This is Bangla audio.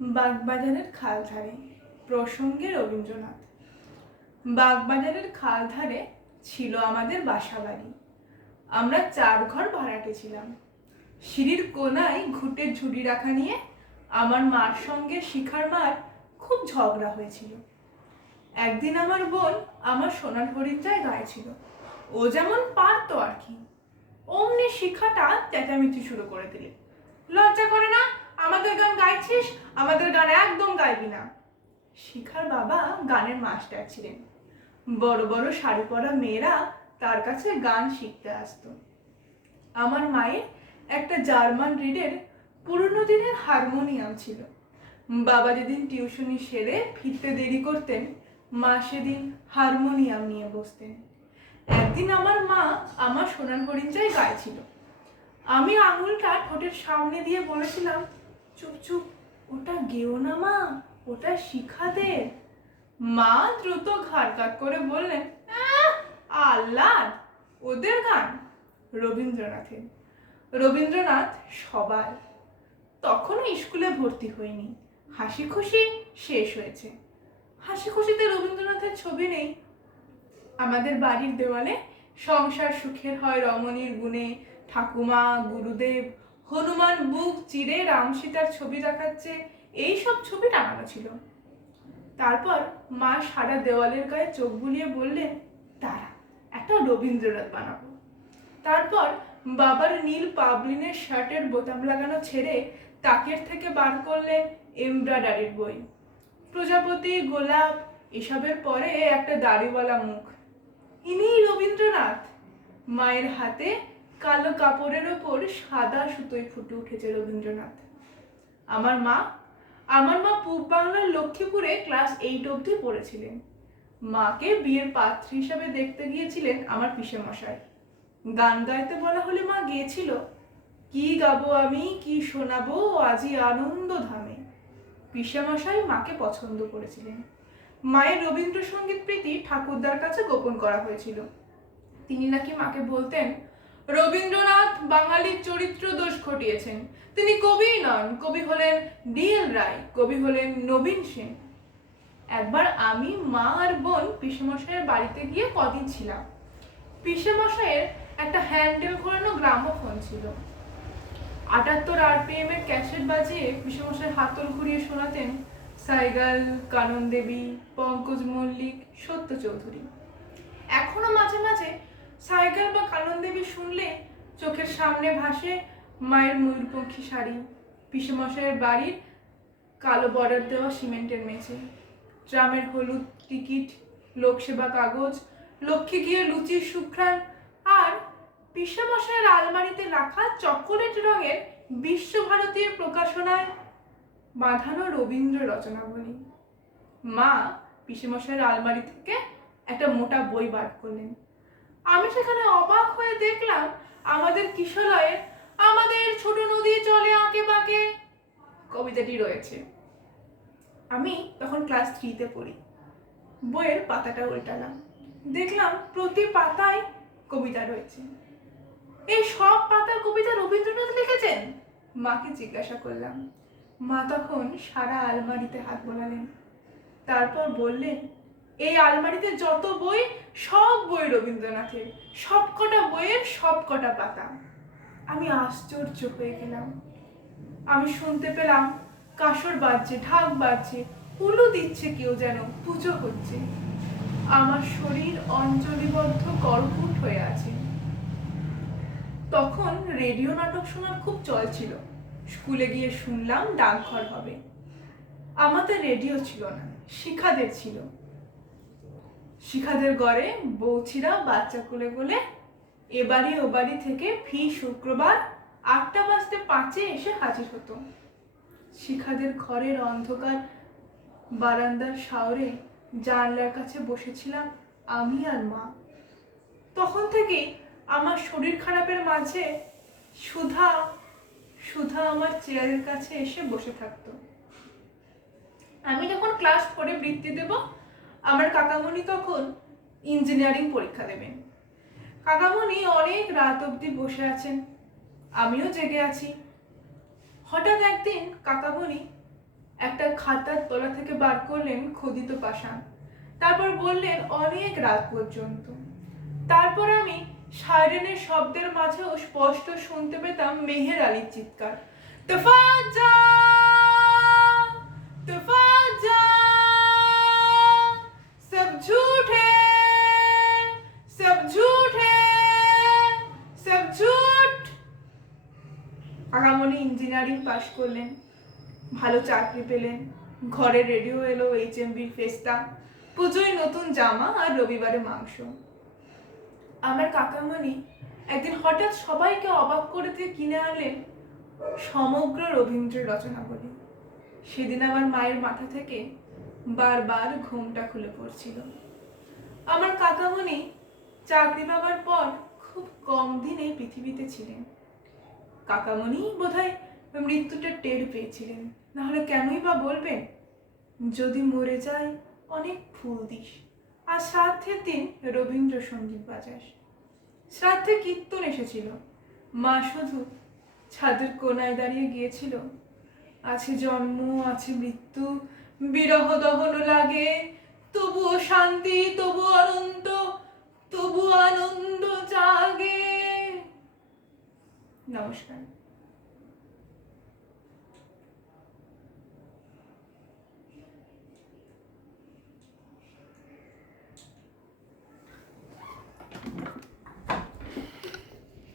বাগবাজারের খাল ধারে প্রসঙ্গে রবীন্দ্রনাথ। বাগবাজারের খাল ধারে ছিল আমাদের বাসা বাড়ি আমরা চার ঘর ভাড়াটে ছিলাম। সিঁড়ির কোনায় ঘুটের ঝুড়ি রাখা নিয়ে আমার মার সঙ্গে শিখার মার খুব ঝগড়া হয়েছিল। একদিন আমার বোন আমার সোনার হরিণটায় গাইছিল ও যেমন পারতো আর কি। অমনি শিখাটা চেঁচামেচি শুরু করে দিলে। লজ্জা করে না? আমাদের গান গাইছিস? আমাদের গান একদম গাইবি না। শিখার বাবা গানের মাস্টার ছিলেন। বড় বড় শাড়ি পরা মেয়েরা তার কাছে গান শিখতে আসতো। আমার মায়ের একটা জার্মান রিডের পুরনো দিনের হারমোনিয়াম ছিল। বাবা যেদিন টিউশনি সেরে ফিরতে দেরি করতেন, মা সেদিন হারমোনিয়াম নিয়ে বসতেন। একদিন আমার মা আমার সোনার হরিণটাই গাইছিল। আমি আঙুলটা ঠোঁটের সামনে দিয়ে বলেছিলাম চুপ চুপ। ওটা গেও না মা। ওটা শিখাদের। মা দ্রুত ঘাট কাট করে বললেন "আহ, আহ্লাদ ওদের গান। রবীন্দ্রনাথের। রবীন্দ্রনাথ সবার তখনও স্কুলে ভর্তি হয়নি। হাসি খুশি শেষ হয়েছে। হাসি খুশিতে রবীন্দ্রনাথের ছবি নেই। আমাদের বাড়ির দেওয়ালে সংসার সুখের হয় রমণীর গুণে। ঠাকুমা গুরুদেব হনুমান বুক চিরে রাম সীতার ছবি দেখাচ্ছে এই সব ছবি টাঙানো ছিল। তারপর মা সারা দেওয়ালের গায়ে চোখ বুলিয়ে বললেন তারা একটা রবীন্দ্রনাথ বানাবো। তারপর বাবার নীল পাবলিনের শার্টের বোতাম লাগানো ছেড়ে তাকের থেকে বার করলেন এমব্রয়ডারির বই। প্রজাপতি, গোলাপ, এসবের পরে একটা দাড়িওয়ালা মুখ। ইনিই রবীন্দ্রনাথ? মায়ের হাতে কালো কাপড়ের ওপর সাদা সুতোয় ফুটে উঠেছে রবীন্দ্রনাথ। আমার মা আমার মা পূব বাংলার লক্ষ্মীপুরে ক্লাস এইট অবধি পড়েছিলেন। মাকে বিয়ের পাত্রী হিসাবে দেখতে গিয়েছিলেন আমার মশাই গান গাইতে বলা হলে মা গিয়েছিল, কি গাবো আমি, কি শোনাবো আজি আনন্দ ধামে? পিসেমশাই মাকে পছন্দ করেছিলেন। মায়ের রবীন্দ্রসঙ্গীত প্রীতি ঠাকুরদার কাছে গোপন করা হয়েছিল। তিনি নাকি মাকে বলতেন রবীন্দ্রনাথ বাঙালির চরিত্র দোষ ঘটিয়েছেন। তিনি কবি নন, কবি হলেন ডিএল রায়, কবি হলেন নবীন সেন। একবার আমি মা আর বোন পিসেমশাইয়ের বাড়িতে গিয়ে কদিন ছিলাম। পিসেমশাইয়ের একটা হ্যান্ডেল ঘোরানো গ্রামোফোন ছিল। আটাত্তর আরপিএম এর ক্যাসেট বাজিয়ে পিসেমশাই হাতল ঘুরিয়ে শোনাতেন, সাইগাল, কানন দেবী, পঙ্কজ মল্লিক, সত্য চৌধুরী। এখনও মাঝে মাঝে সাইকেল বা কানন দেবী শুনলে চোখের সামনে ভাসে মায়ের ময়ূরপঙ্খী শাড়ি। পিসেমশাইয়ের বাড়ির কালো বর্ডার দেওয়া সিমেন্টের মেঝে। ট্রামের হলুদ টিকিট, লোকসেবা কাগজ, লক্ষ্মী গিয়ে লুচির সুঘ্রাণ আর পিসেমশাইয়ের আলমারিতে রাখা চকোলেট রঙের বিশ্বভারতীর প্রকাশনায় বাঁধানো রবীন্দ্র রচনাবলী। মা পিসেমশাইয়ের আলমারি থেকে একটা মোটা বই বার করলেন। আমি সেখানে অবাক হয়ে দেখলাম আমাদের কিশলয়ের আমাদের ছোট নদী চলে আঁকে বাঁকে। কবিতাটি রয়েছে। আমি তখন ক্লাস থ্রিতে পড়ি। বইয়ের পাতাটা উল্টালাম। দেখলাম প্রতি পাতায় কবিতা রয়েছে। এই সব পাতার কবিতা রবীন্দ্রনাথ লিখেছেন? মাকে জিজ্ঞাসা করলাম। মা তখন সারা আলমারিতে হাত বোলালেন। তারপর বললেন এই আলমারিতে যত বই, সব বই রবীন্দ্রনাথের। সবকটা বইয়ের সবকটা পাতা। আমি আশ্চর্য হয়ে গেলাম। আমি শুনতে পেলাম কাসর বাজছে, ঢাক বাজছে উলু দিচ্ছে কেউ যেন, পুজো হচ্ছে। আমার শরীর অঞ্জলিবদ্ধ কর্কট হয়ে আছে। তখন রেডিও নাটক শোনার খুব চল ছিল। স্কুলে গিয়ে শুনলাম ডাকঘর হবে। আমাদের রেডিও ছিল না, শিখাদের ছিল। শিখাদের ঘরে বৌছিরা বাচ্চা কোলে কোলে এ বাড়ি ও বাড়ি থেকে ফি শুক্রবার আটটা বাজতে পাঁচে এসে হাজির হতো। শিখাদের ঘরের অন্ধকার বারান্দার শাওরে জানলার কাছে বসেছিলাম আমি আর মা। তখন থেকে আমার শরীর খারাপের মাঝে সুধা সুধা আমার চেয়ারের কাছে এসে বসে থাকতো। আমি যখন ক্লাস ফোরে বৃত্তি দেব আমার কাকামণি তখন ইঞ্জিনিয়ারিং পরীক্ষা দেবেন কাকামণি অনেক রাত অবধি বসে আছেন, আমিও জেগে আছি। হঠাৎ একদিন কাকামণি একটা খাতার তলা থেকে বার করলেন খোদিত পাষাণ। তারপর বললেন, অনেক রাত পর্যন্ত। তারপর আমি সাইরেনের শব্দের মাঝেও স্পষ্ট শুনতে পেতাম মেহের আলীর চিৎকার। তোফাজ্জা সব ঝুঠ है सब झूठ है सब झूठ আগামনী ইঞ্জিনিয়ারিং পাশ করলেন ভালো চাকরি পেলেন ঘরে রেডিও এলো এইচ এম বির ফেস্টা পুজোয় নতুন জামা আর রবিবারে মাংস আমার কাকামণি একদিন হঠাৎ সবাইকে অবাক করে দিয়ে কিনে আনলেন সমগ্র রবীন্দ্রের রচনাবলী সেদিন আমার মায়ের মাথা থেকে বারবার ঘুমটা খুলে পড়ছিল। আমার কাকামণি চাকরি পাবার পর খুব কম দিন এই পৃথিবীতে ছিলেন। কাকামণি বোধহয় মৃত্যুটা টের পেয়েছিলেন। নাহলে কেনই বা বলবেন? যদি মরে যায়, অনেক ফুল দিস। আর শ্রাদ্ধের দিন রবীন্দ্রসঙ্গীত বাজাস। শ্রাদ্ধে কীর্তন এসেছিল। মা শুধু ছাদের কোনায় দাঁড়িয়ে গিয়েছিল। আছে জন্ম, আছে মৃত্যু বিরহ দহন লাগে তবুও শান্তি তবু অনন্ত তবু আনন্দ জাগে। নমস্কার।